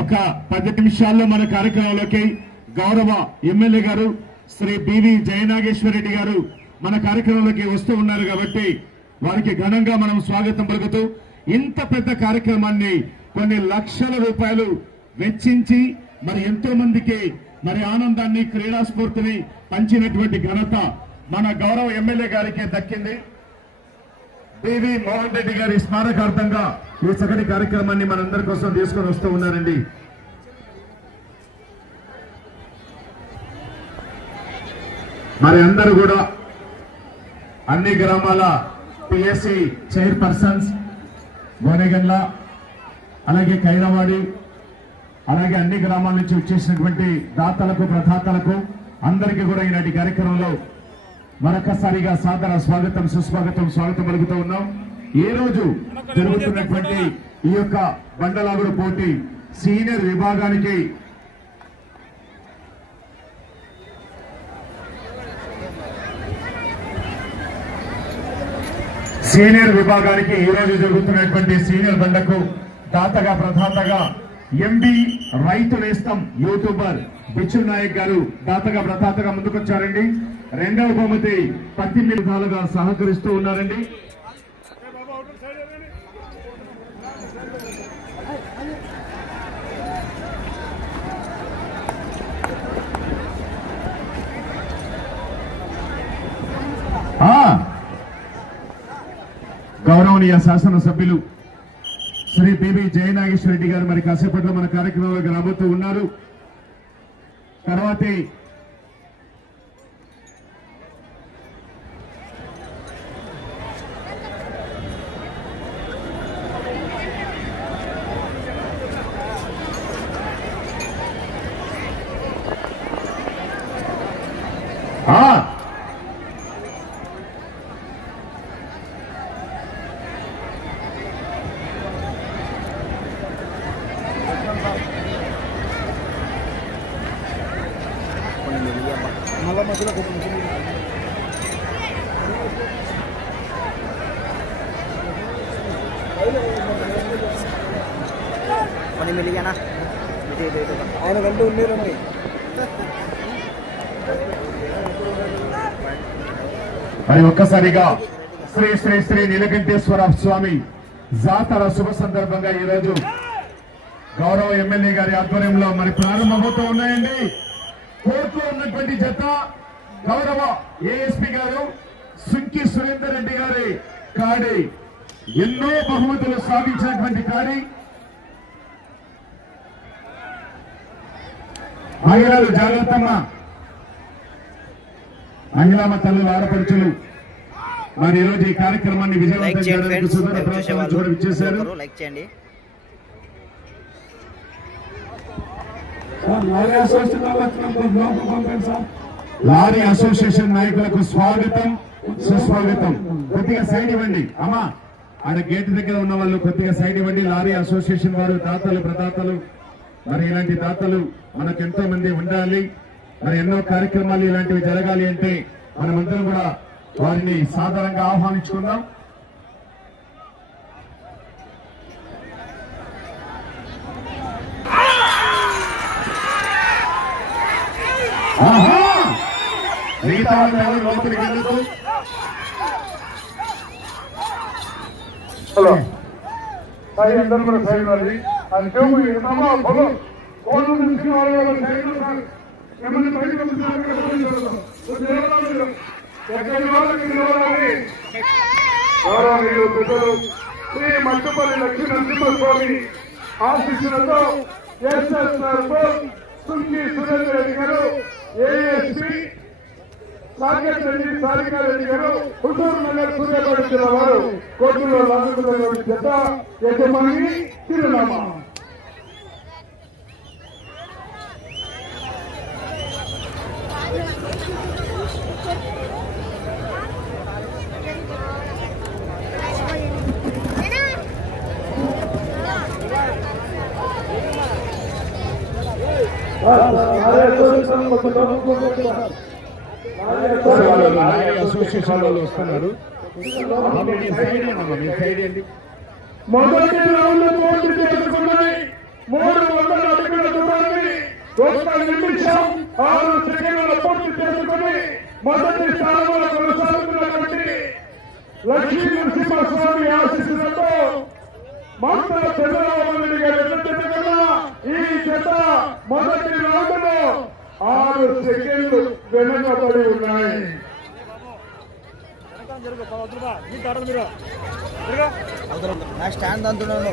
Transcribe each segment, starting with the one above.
ఒక పది నిమిషాల్లో మన కార్యక్రమంలోకి గౌరవ ఎమ్మెల్యే గారు శ్రీ బివి జయనాగేశ్వరరెడ్డి గారు మన కార్యక్రమంలోకి వస్తూ ఉన్నారు కాబట్టి వారికి ఘనంగా మనం స్వాగతం పలుకుతూ ఇంత పెద్ద కార్యక్రమాన్ని కొన్ని లక్షల రూపాయలు వెచ్చించి మరి ఎంతో మందికి మరి ఆనందాన్ని క్రీడా స్ఫూర్తిని పంచినటువంటి ఘనత మన గౌరవ ఎమ్మెల్యే గారికి దక్కింది. బివి మోహన్ రెడ్డి గారి స్మారకార్థంగా ఈ చక్కటి కార్యక్రమాన్ని మనందరి కోసం తీసుకొని వస్తూ ఉన్నారండి. మరి అందరూ కూడా అన్ని గ్రామాల పిఎస్సి చైర్పర్సన్స్ గోనెగండ్ల అలాగే కైరవాడి అలాగే అన్ని గ్రామాల నుంచి వచ్చేసినటువంటి దాతలకు ప్రదాతలకు అందరికీ కూడా ఈనాటి కార్యక్రమంలో మరొకసారిగా సాదర స్వాగతం సుస్వాగతం స్వాగతం పలుకుతూ ఉన్నాం. ఈ రోజు జరుగుతున్నటువంటి ఈ యొక్క బండలాగుడు పోటీ సీనియర్ విభాగానికి సీనియర్ విభాగానికి ఈ రోజు జరుగుతున్నటువంటి సీనియర్ బండకు దాతగా ప్రధాతగా ఎంబి రైతు నేస్తం యూట్యూబర్ బిచ్చు నాయక్ గారు దాతగా ప్రధాతగా ముందుకొచ్చారండి. రెండవ బహుమతి పత్తి విధాలుగా సహకరిస్తూ ఉన్నారండి. ఆ! గౌరవనీయ శాసనసభ్యులు శ్రీ పివి జయనాగేశ్వర రెడ్డి గారు మరి కాసేపట్లో మన కార్యక్రమంలోకి రాబోతూ ఉన్నారు. తర్వాతే మరి ఒక్కసారిగా శ్రీ శ్రీ శ్రీ నీలకంఠేశ్వర స్వామి జాతర శుభ సందర్భంగా ఈరోజు గౌరవ ఎమ్మెల్యే గారి ఆధ్వర్యంలో మరి ప్రారంభమవుతూ ఉన్నాయండి. కోర్టులో ఉన్నటువంటి జత గౌరవ ఏఎస్పి గారు సుంకి సురేందర్ రెడ్డి గారి కాడి ఎన్నో బహుమతులు సాధించినటువంటి కాడి. మహిళలు జాగ్రత్తమ్మా. మహిళామ తల్లులు ఆడపడుచులు మరి ఈ రోజు ఈ కార్యక్రమాన్ని విజయవంతం చేయడానికి సుదూర ప్రాంతాల విచ్చేశారు. లైక్ చేయండి. లారీ అసోసియేషన్ లారీ నాయకులకు స్వాగతం సుస్వాగతం. కొద్దిగా సైడ్ ఇవ్వండి. అమ్మా ఆడ గేట్ దగ్గర ఉన్న వాళ్ళు కొద్దిగా సైడ్ ఇవ్వండి. లారీ అసోసియేషన్ వారు దాతలు ప్రదాతలు. మరి ఇలాంటి దాతలు మనకు ఎంతో మంది ఉండాలి. మరి ఎన్నో కార్యక్రమాలు ఇలాంటివి జరగాలి అంటే మనమందరం కూడా వారిని సాధారణంగా ఆహ్వానించుకుందాం. మిగతా వాళ్ళు లోపలికి వెళ్ళదు హలో. సాయి అందరూ కూడా సైడ్ వాళ్ళి అది కోళ్ళు సైడ్ మిమ్మల్ని ఎక్కడి వాళ్ళకి నిలవాలి గౌరవనీయులు పెద్దలు శ్రీ మట్టుపల్లి లక్ష్మీ నరసింహస్వామి ఆశీస్సులతో ఎస్ఎస్ఆర్ సుంకి సురేంద్ర రెడ్డి గారు ఏఎస్పీ సాగర్ రెడ్డి సారికా రెడ్డి గారు హుజూర్ నగర్ సూర్యాపేట జిల్లా వారు. కోర్టులో రాజకీయ జత యజమాని తిరునామా. అసోసియేషన్ వాళ్ళు వస్తున్నారు. మొదటి రౌండ్ పోటీ మూడు నిమిషం ఆరు సెకండ్ల పూర్తి చేసుకుని మొదటి స్థానంలో కొనసాగుతున్నటువంటి లక్ష్మీ నరసింహస్వామి ఆశీస్సులతో మాత్ర చంద్రబాబు నాయుడు కన్నా ఈ జత మొదటి రౌండ్లో ఆరు సెకండ్లు వెనుకబడి ఉన్నాయి. నా స్టాండ్ అంటున్నాను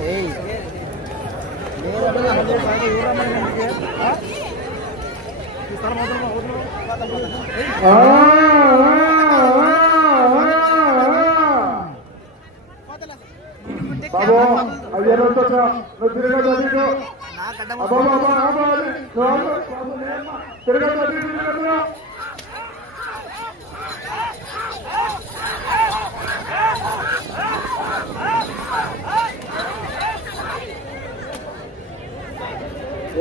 బాబు. అది ఎలా వచ్చా నువ్వు తిరగదు అటు తిరగదు తిరగదు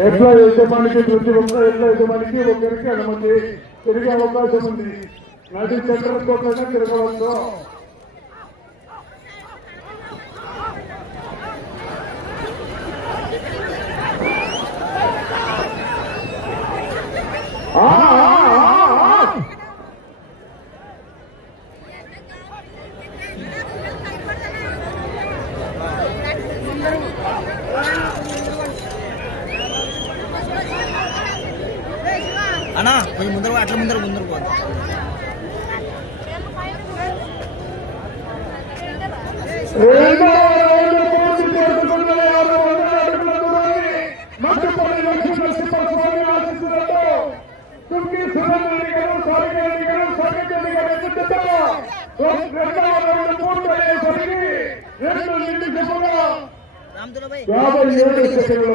ఎట్లా యజమానికి ప్రతి ఒక్క ఎట్ల యజమానికి ఒకరికి అనుమతి తిరిగే అవకాశం ఉంది నది చక్రం కోట్లనే తిరగవచ్చు ఆ, ఆ, ఆ, ఆ. అన్నా కొంచెం ముందర పో, అట్లా ముందర ముందర పోదు రెండో రౌండ్ పూర్తి చేసుకున్న యాభై వందల అడుగుల దూరాన్ని మధ్యపల్లి లక్ష్మీనరసింహస్వామి ఆశీస్సులతో తుర్కీ సురేంద్ర గారు సారిగేడి గారు సారిగేడి గారు ఎదుగుతారు రెండవ రౌండ్ కొంచెం ముందర అట్లా ముందర ముందర పోదు యాభై ఏడు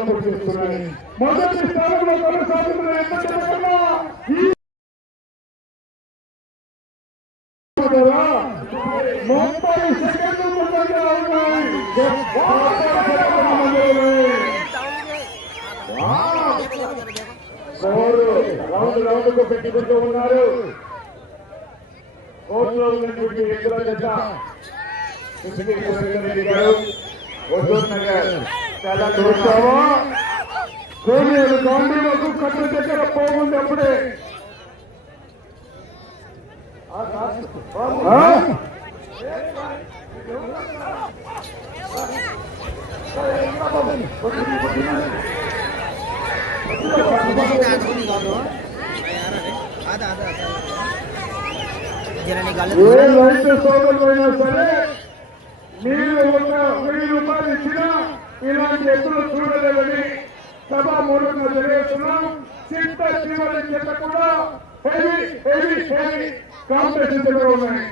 పూర్తి చేస్తున్నాయి. మొదటి స్థానంలో కొనసాగుతున్న ఎంత ముప్పై సెకండ్లు ముందంగా ఉన్నాయి స్కోరు రౌండ్ రౌండ్కు పెట్టుకుంటూ ఉన్నారు కోర్టులో ఉన్నటువంటి ఎదురు జత గారు నగర్ చాలా చూస్తావా కోనేరు గౌండీలకు కట్టు దగ్గర పోగుంది అప్పుడే సోదరులైనా సరే మీరు ఒక వెయ్యి రూపాయలు ఇచ్చినా ఇలాంటి ఎత్తులు చూడలేదని సభ మూలంగా తెలియజేస్తున్నాం చిట్ట చివరి చెత్త కూడా హెవీ హెవీ హెవీ కాంపిటీషన్ కూడా ఉన్నాయి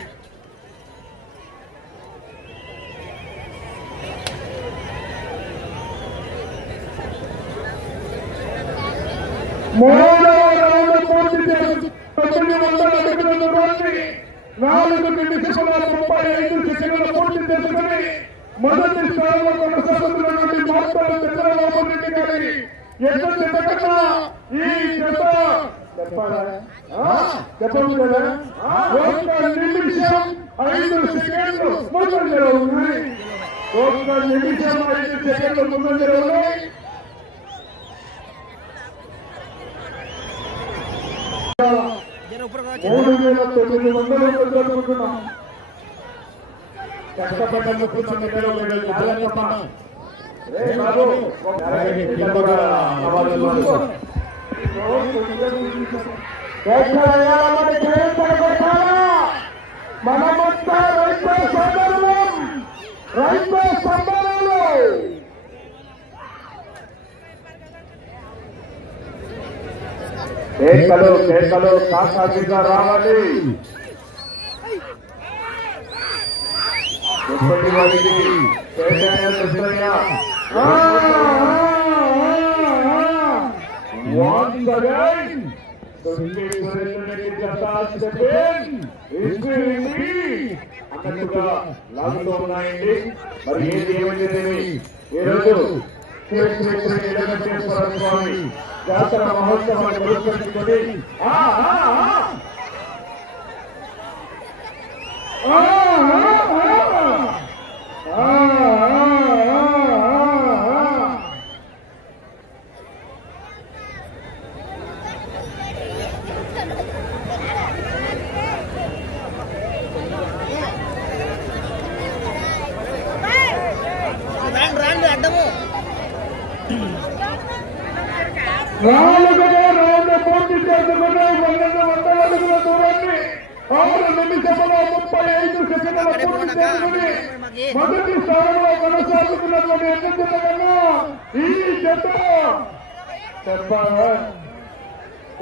మూడవ రౌండ్ పూర్తి చేసి తొమ్మిది వందల అడుగుల దూరాన్ని నాలుగు నిమిషముల ముప్పై ఐదు సెకండ్ల పూర్తి చేసుకుని మొదటి స్థానంలో కొనసాగుతున్నటువంటి మాస్టర్ చంద్రబాబు రెడ్డి గారి ఎంత ఈ నిమిషం ఐదు సెకండ్లు ముందంజలో ఉన్నాయి. ఒక్క నిమిషం ఐదు సెకండ్లు ముందంజలో ఉన్నాయి. మూడు వేల తొమ్మిది వందలు జరుపుకున్నాం కష్టపడ్డ కూర్చొని చాలా చెప్పమ్మా రే బాబు ఇక్కడ కూడా అవార్డులు మనమంతా రైతు సోదరులం. రైతు సంబరాలు. కేకలు కేకలు సాకాశంగా రావాలి. చెప్పండి వారికి Once again, Sunday Surendran Stephen is doing me. అన్నట్టుగా లాగుతూ ఉన్నాయండి మరి ఏది ఏమైంది ఈరోజు స్వామి జాతర మహోత్సవాన్ని పురస్కరించుకొని ఆ. ఆ, ఆ, ఆ, ఆ. నాలుగవ రౌండ్ పూర్తి చేసుకుని పన్నెండు వందల అడుగుల దూరాన్ని ఆరు నిమిషముల ముప్పై ఐదు సెకండ్ల పూర్తి చేసుకుని మొదటి స్థానంలో కొనసాగుతున్నటువంటి ఎన్ని కన్నా ఈ జత చెప్పాలా?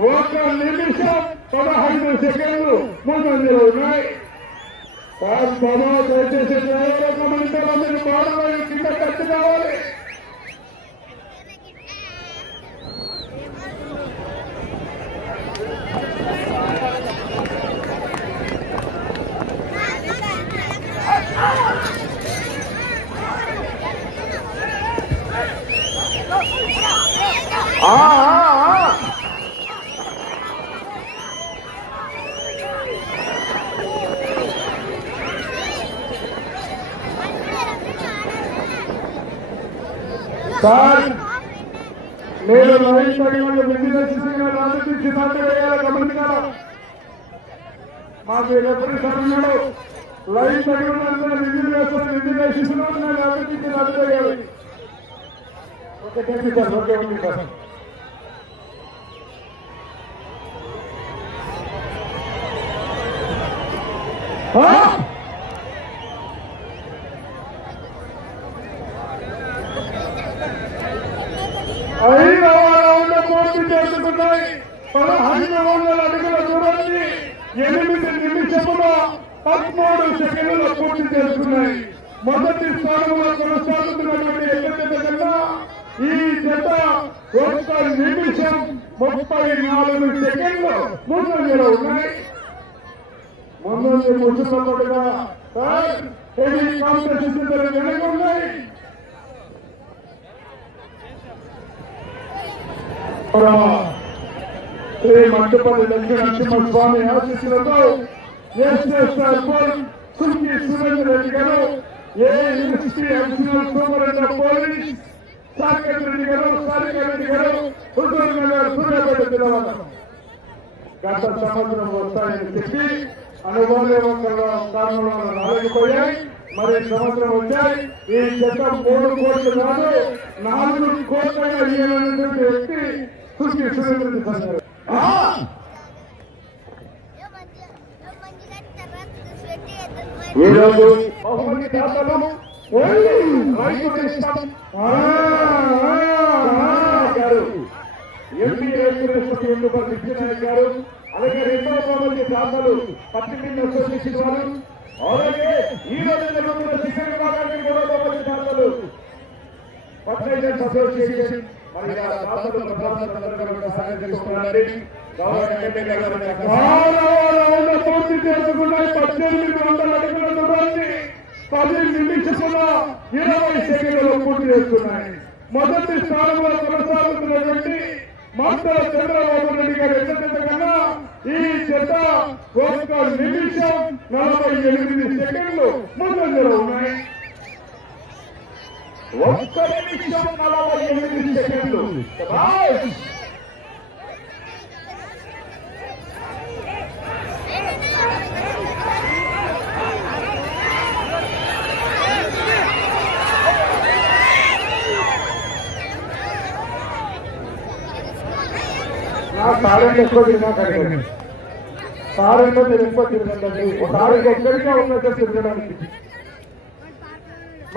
ఒక నిమిషం పదహైదు సెకండ్లు ముందు ఉన్నాయి. దయచేసి మీరు కింద కట్టు కావాలి ఆ, ఆ, ఆ. సార్ మీరు లైన్ పడిన రాజకీయ వేయాలి గమనించాలా. మాకు ఎప్పుడు సమయంలో okay thank you sir okay okay sir ఆ? ఐదవ రౌండ్ పూర్తి చేసుకున్నాయి పదహైదు వందల అడుగుల దూరాన్ని ఎనిమిది నిమిషముల పదమూడు సెకండ్ల పూర్తి మొదటి స్థానంలో కొనసాగుతున్నటువంటి ఎల్లజత కన్నా ఈ జత ఒక్క నిమిషం ముప్పై నాలుగు సెకండ్లు ముందంజలో ఉన్నాయి. ముందు కూర్చున్నట్టుగా హెవీ కాంపిటీషన్ వెనక ఉన్నాయి. శ్రీ మంటపల్లి లక్ష్మీ నరసింహస్వామి ఆశీస్సులతో ఎస్ఎస్ఆర్ సుల్కి సురేంద్ర రెడ్డి గారు ఏ university additional superintendent police Saketh Reddy garu Sarika Reddy గారు హుజూర్ గారు సూర్యాపేట జిల్లా గత సంవత్సరం వస్తాయని చెప్పి అనుభవం కారణంలో రాలేకపోయాయి మరి సంవత్సరం వచ్చాయి. ఈ జత మూడు కోట్లు కాదు నాలుగు కోట్ల వ్యక్తి సుఖి సురేంద్ర గారు ఆ! ఈరోజు బహుమతి దాతలు ఎంపీ గారు అలాగే రెండో మంది దాతలు అసోసియేషన్ వారు అలాగే ఈ రోజు జరుగుతున్న శిక్షణ విభాగానికి దాతలు ఫర్టిలైజర్స్ అసోసియేషన్ మరి ఆ దాతలు ప్రధానంగా కూడా సహకరిస్తున్నారండి గౌరవ ఎమ్మెల్యే గారు గౌరవ పూర్తి చేసుకున్నాయి పద్దెనిమిది వందల అడుగుల దూరాన్ని పది నిమిషముల ఇరవై సెకండ్లు పూర్తి చేస్తున్నాయి. మొదటి స్థానంలో కొనసాగుతున్నటువంటి మంత్రుల చంద్రబాబు నాయుడు గారు కన్నా ఈ జత ఒక్క నిమిషం నలభై ఎనిమిది సెకండ్లు ముందంజలో ఉన్నాయి. ఒక్క నిమిషం నలభై ఎనిమిది సెకండ్లు శభాష్!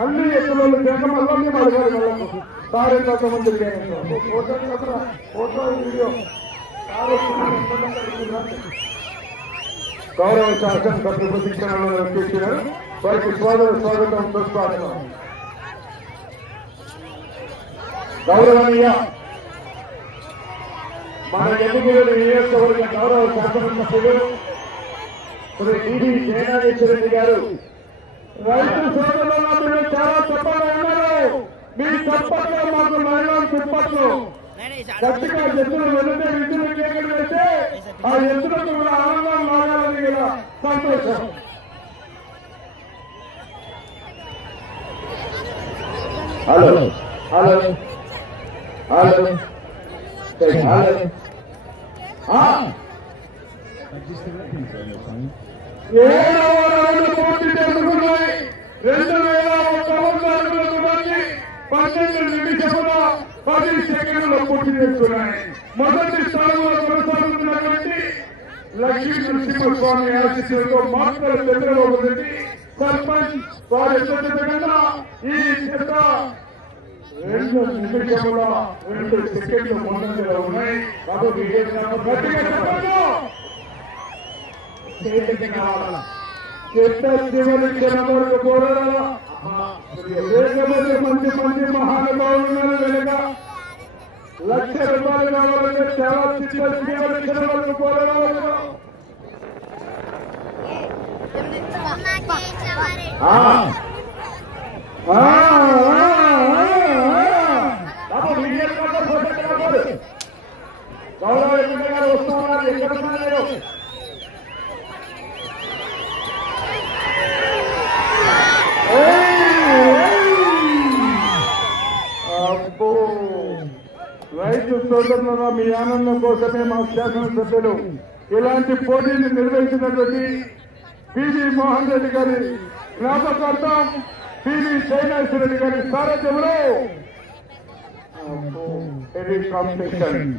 మళ్ళీ ఎత్తులో తిరగ మళ్ళీ మళ్ళీ మళ్ళీ తారంలో కొంతమంది తిరిగాను ఫోటో ఫోటో వీడియో. గౌరవ శాసన సభ్య శిక్షణలో నిర్వహించారు వారికి స్వాగత స్వాగతం స్వాగతం. గౌరవనీయ మన ఎన్నికలు నియోజకవర్గ గౌరవ శాసన సభ్యులు శ్రీ టీడీ సేనాధీశ్వరెడ్డి గారు. రైతు సోదరులలో మీరు చాలా తప్పగా ఉన్నారు మీ తప్పట్లో మాకు నయనం దుప్పట్లు గట్టిగా ఎత్తులు వెళ్తే విద్యులు కేకలు వేస్తే ఆ ఎత్తులకు కూడా ఆనందం లాగాలని కూడా సంతోషం. హలో. హలో. హలో. హలో ఆ ఏడవ రౌండ్ పూర్తి రెండు వేల ఒక్క వంద అడుగుల దూరాన్ని పన్నెండు నిమిషముల పది సెకండ్ల పూర్తి చేస్తున్నాయి మొదటి స్థానంలో కొనసాగుతున్నటువంటి లక్ష్మీ నరసింహస్వామి ఆశీస్సులతో మాత్రం చంద్రబాబు రెడ్డి సర్పంచ్ వారి ఎదురుగా ఈ జత రెండు నిమిషముల రెండు సెకండ్ల ముందంజలో ఉన్నాయి కాబట్టి చివరి క్షణములకు పోరాడాలా మంచి మంచి మహానుభావులు లక్ష రూపాయలు కావాలంటే చాలా చివరి పోరాడాలి గౌరవ వస్తున్నారు ఎక్కడ రైతు సోదరుల మీ ఆనందం కోసమే మా శాసనసభ్యులు ఇలాంటి పోటీని నిర్వహించినటువంటి పివి మోహన్ రెడ్డి గారి జ్ఞాపకార్థం పివి శైలేశ్వర రెడ్డి గారి సారథ్యంలో కాంపిటీషన్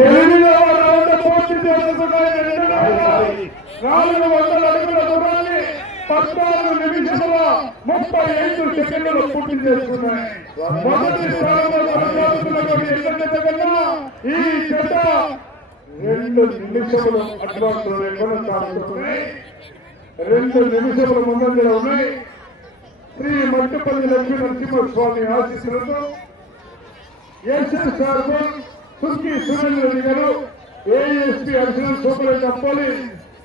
ఎనిమిదవ రౌండ్ పూర్తి చేసుకున్నాయి నాలుగు వందల అడుగుల దూరాన్ని పద్నాలుగు నిమిషముల ముప్పై ఐదు సెకండ్లు పూర్తి చేసుకున్నాయి. మొదటి స్థానంలో కొనసాగుతున్నటువంటి ఎక్కడ కన్నా ఈ జత రెండు నిమిషములు అడ్వాన్స్ కొనసాగుతున్నాయి రెండు నిమిషముల ముందంజలో ఉన్నాయి. శ్రీ మట్టుపల్లి లక్ష్మీ నరసింహస్వామి ఆశీస్సులతో SS sir Surki Surendra Reddy garu ASP additional superintendent police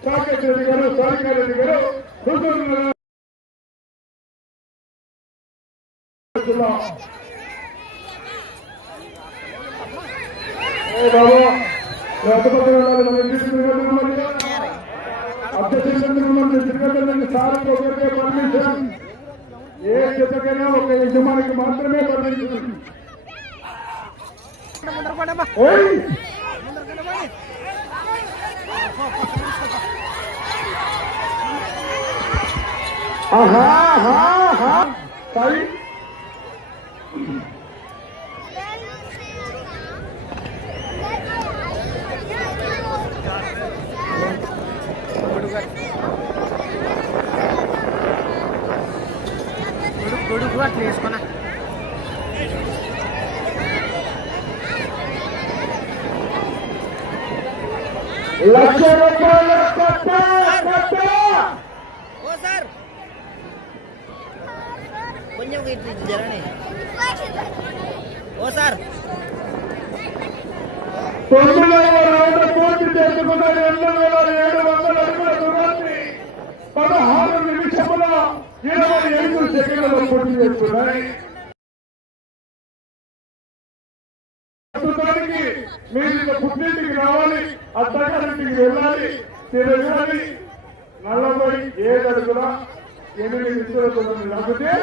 Saketh Reddy garu Sarika Reddy గారు హుజూర్ జిల్లా. ఏ ఏ జతకైనా ఒక యజమానికి మాత్రమే పర్మిషన్. గొడుగు అట్లా వేసుకున్నా. లక్ష రూపాయల కట్ట కట్ట! ఓ సార్! కొంచెం ఇటు ఓ సార్! తొమ్మిదవ రౌండ్ పూర్తి చేసుకున్న రెండు వేల ఏడు వందల అడుగుల దూరాన్ని పదహారు నిమిషముల ఇరవై ఐదు సెకండ్లలో పూర్తి చేసుకున్నాయి మీరు పుట్టింటికి రావాలి. అత్తగారింటికి వెళ్ళాలి తిరగాలి నలభై ఏడు అడుగుల ఎనిమిది ఇతర తొమ్మిది నమ్మితే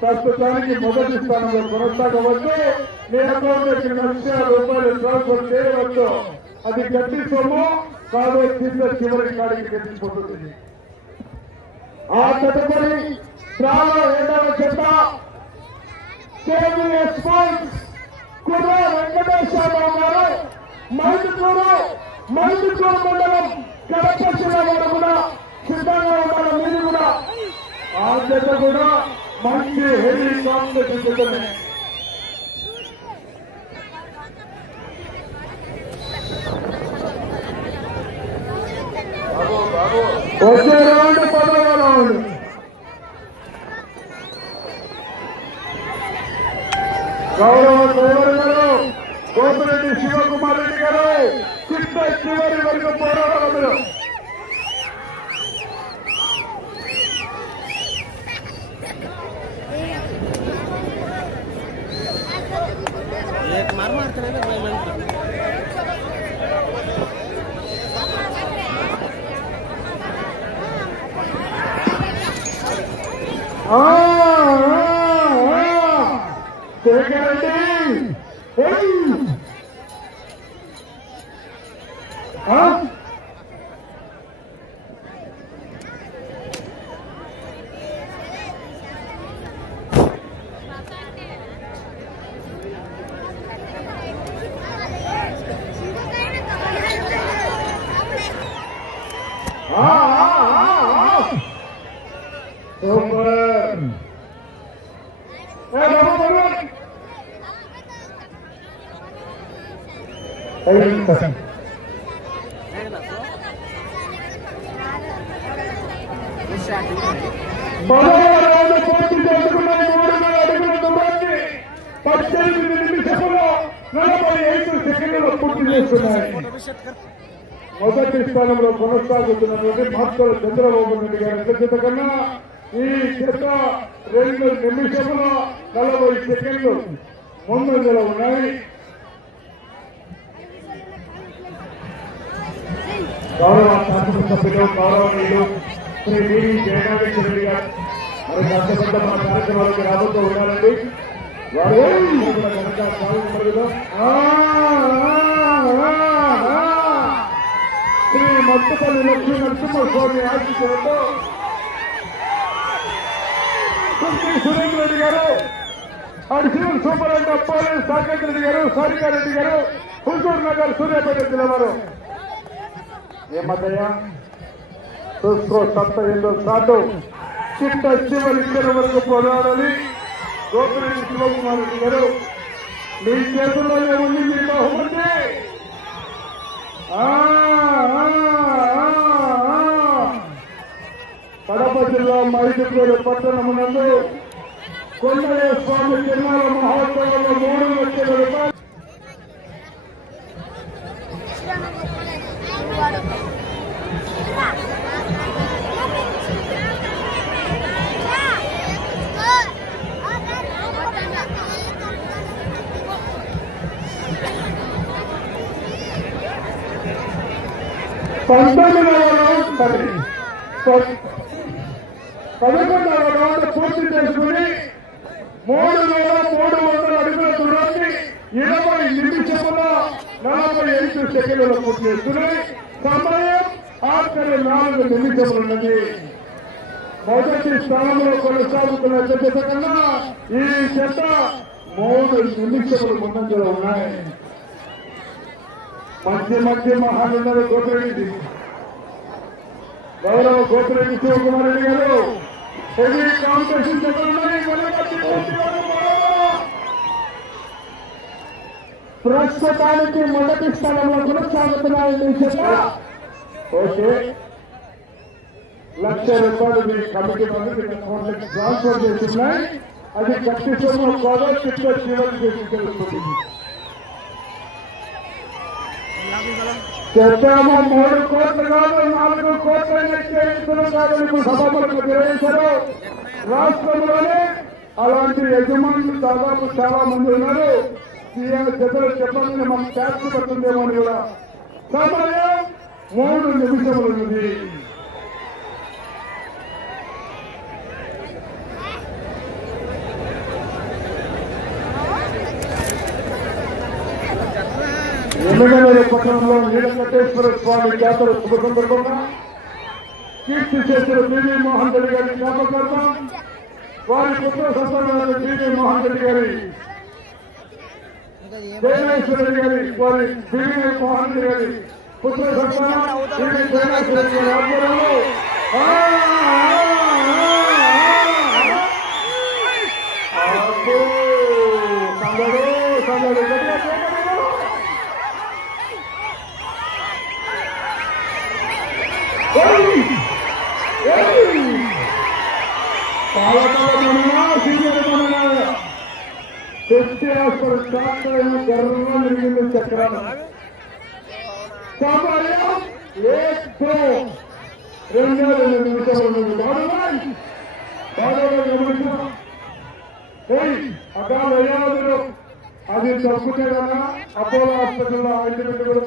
ప్రస్తుతానికి మొదటి స్థానంలో కొనసాగవచ్చు. మీ లక్షల రూపాయలు ట్రాన్స్ఫర్ చేయవచ్చు. అది గట్టి సొమ్ము కాబట్టి చివరి కాడికి తెలిసిపోతుంది ఆ తదుపరి చాలా ఏడవ చెత్త కేవీఎస్ స్పోర్ట్స్ కుర్ర వెంకటేశ్వరరావు గారు మైదుకూరు మైదుకూరు మండలం కడప జిల్లా వారు కూడా సిద్ధంగా ఉన్నారు మీరు కూడా. ఆ జత కూడా మంచి హెవీ వచ్చారు. కోసం. పద్దెనిమిది నిమిషంలో నలభై ఐదు సెకండ్లు పూర్తి చేస్తున్నాయి. మొదటి స్థానంలో కొనసాగుతున్నటువంటి మాస్టర్ చంద్రబాబు నాయుడు గారి అధ్యక్షత కన్నా ఈ జత రెండు నిమిషముల నలభై సెకండ్లు ముందంజలో ఉన్నాయి. గౌరవ శాసన సభ్యులు గౌరవనీయులు శ్రీ డి. జయనాగేశ్వర రెడ్డి గారు. మరి కష్టపడ్డ మన కార్యక్రమాలకు రాబోతూ ఉండాలండి. వారు. శ్రీ మత్తుపల్లి లక్ష్మీ నరసింహస్వామి కుంటి సురేంద్ర రెడ్డి గారు అడిషనల్ సూపరింటెండెంట్ అప్పాలి సాకేత్ రెడ్డి గారు సారికా రెడ్డి గారు హుజూర్ నగర్ సూర్యాపేట జిల్లా వారు ఏమదయ్యా చూసుకో సత్త ఎన్నో సాటు. చిట్ట చివరి ఇద్దరి వరకు పోరాడాలి. గోపిరెడ్డి శివకుమార్ రెడ్డి గారు మీ చేతుల్లోనే ఉంది మీ బహుమతి కడప జిల్లా మైదుకూరు పట్టణమునందు కొండలే స్వామి తిరుమల మహోత్సవంలో మూడు లక్షల రూపాయలు పంతొమ్మిదవ పదకొండవ రౌండ్ పూర్తి చేసుకుని మూడు వేల మూడు వందల అడుగుల దూరాన్ని ఇరవై నిమిషముల నలభై ఐదు సెకండ్ల పూర్తి చేసుకుని సమయం ఆఖరి నాలుగు నిమిషములు ఉన్నది మొదటి స్థానంలో కొనసాగుతున్న జత కన్నా ఈ చెత్త మూడు నిమిషములు ముందంజలో ఉన్నాయి. మధ్య మధ్య మహానున్నారు గోపిరెడ్డి గౌరవ గోపిరెడ్డి శివకుమార్ గారు హెవీ కాంపిటీషన్ ప్రస్తుతానికి మొదటి స్థానంలో కొనసాగుతున్నాయని ఓకే. లక్ష రూపాయలు మీ కమిటీ ట్రాన్స్ఫర్ చేస్తున్నాయి అది ఖచ్చితంగా కాదో చిత్ర చివరి చేసి తెలుస్తుంది చెప్పాము మూడు కోట్లు కాదు నాలుగు కోట్ల చేయించడం కాదు మీకు రాష్ట్రంలోనే అలాంటి యజమానులు దాదాపు చాలా మంది ఉన్నారు. సీఎం చెప్పలు చెప్పాలని మనం ట్యాక్స్ పడుతుందేమో అని కూడా. సమయం మూడు నిమిషములు ఉంది ఎమ్మెల్యే పట్టణంలో నీలకంఠేశ్వర స్వామి జాతర శుభ సందర్భంగా కీర్తి చేసిన బీవీ మోహన్ రెడ్డి గారి జ్ఞాపకార్థం వారి పుత్ర సంతానాలు బీవీ మోహన్ రెడ్డి గారి జయనేశ్వర రెడ్డి గారి వారి బీవీ మోహన్ రెడ్డి గారి పుత్ర సంతానం బీవీ జయనేశ్వర రెడ్డి గారి ఆధ్వర్యంలో ఆ, ఆ, ఆ, ఆ. అబ్బో, సందడు సందడు గట్టిగా చేయండి. Hey! బాబు గర్వంగా మిగిలిన చక్రాలు సమయం రెండు రెండు నిమిషాలు ఉన్నది అది తప్పుతే అపోలో హాస్పిటల్లో ఐదు పెట్టి కూడా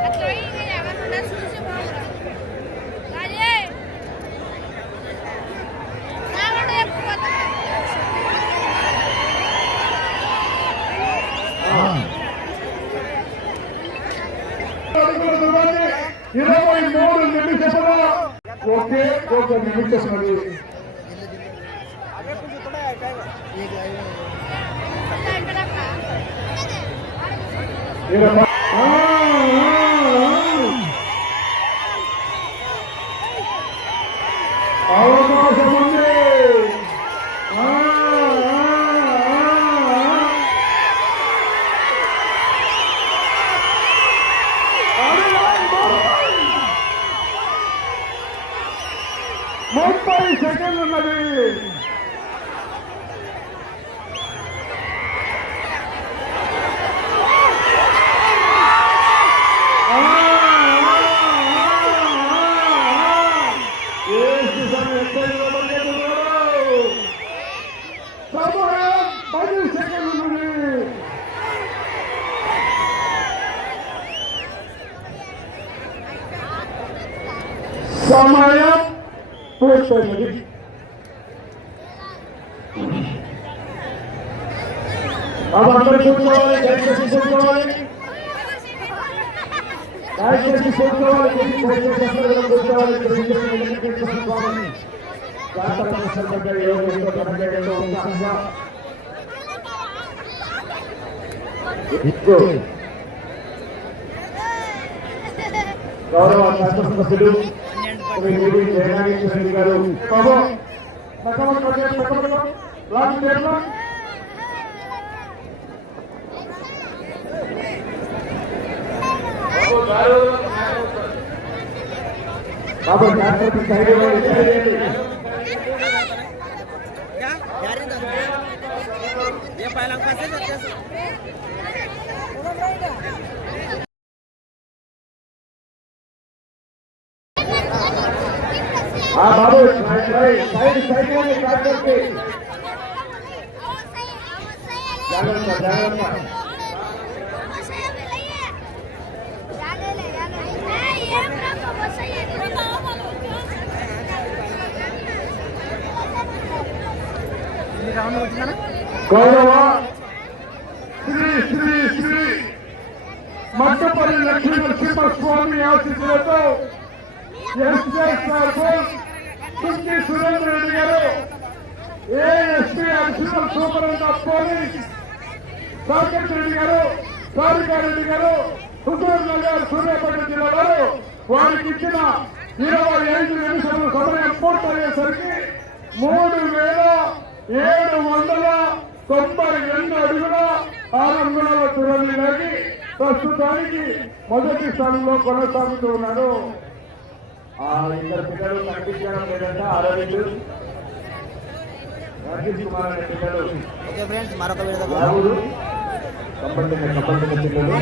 అట్లా పోయి ఎవరన్నా చూసి పోరా రాజే రావడం ఎప్పుడు ఇరవై మూడు నిమిషాల ఒకే ఒక నిమిషం అది ఇరవై ఆ, ఆ, ఆ. అవకాశం ఉంది ఆ, ఆ, ఆ, ఆ. ముప్పై సెకండ్లు ఉన్నది ఆ, ఆ, ఆ, ఆ. ఏసు స్వామి ఎక్కడ నిలబడ్డాడు? సమయం పది సెకండ్లు ఉన్నది సమయం పూర్తయింది బాబు అందరూ కూర్చోవాలి దయచేసి కూర్చోవాలి దయచేసి కూర్చోవాలి దయచేసి అందరూ కూర్చోవాలి దయచేసి వెనక్కి కూర్చోవాలి జాతర సందర్భంగా యోగంతో పనిచేయడంలో ఉత్సాహంగా ఇప్పుడు గౌరవ శాసన సభ్యులు శ్రీ వివి జయనాగేశ్వర రెడ్డి గారు బాబు పక్కన పక్కన పక్కన లాస్ట్ బాబు శాసన సైడ్ ये पहला कैसे करते ఆ బాబు సైడ్ సైడ్ సైడ్ లోనే స్టార్ట్ చేస్తే జాగ్రత్త జాగ్రత్త గౌరవ శ్రీ శ్రీ శ్రీ మట్టపల్లి లక్ష్మీ నరసింహస్వామి ఆశీస్సులతో ఎస్ఎస్ఆర్ కుంటి సురేంద్ర రెడ్డి గారు ASP additional superintendent of police Saketh Reddy గారు సారికారెడ్డి గారు హుజూర్ నగర్ సూర్యాపేట జిల్లా వారు వారికి ఇచ్చిన ఇరవై ఐదు నిమిషాలు సమయం పూర్తయ్యేసరికి మూడు వేల ఏడు వందల తొంభై రెండు అడుగుల ఆరు అంగుళాల దూరాన్ని లాగి ప్రస్తుతానికి మొదటి స్థానంలో కొనసాగుతూ ఉన్నారు ఆ ఇద్దరు పిల్లలు కనిపించడం లేదంటే ఆరోగ్యులు రాజేష్ కుమార్ అనే పిల్లలు. కప్పండి కప్పండి పిల్లలు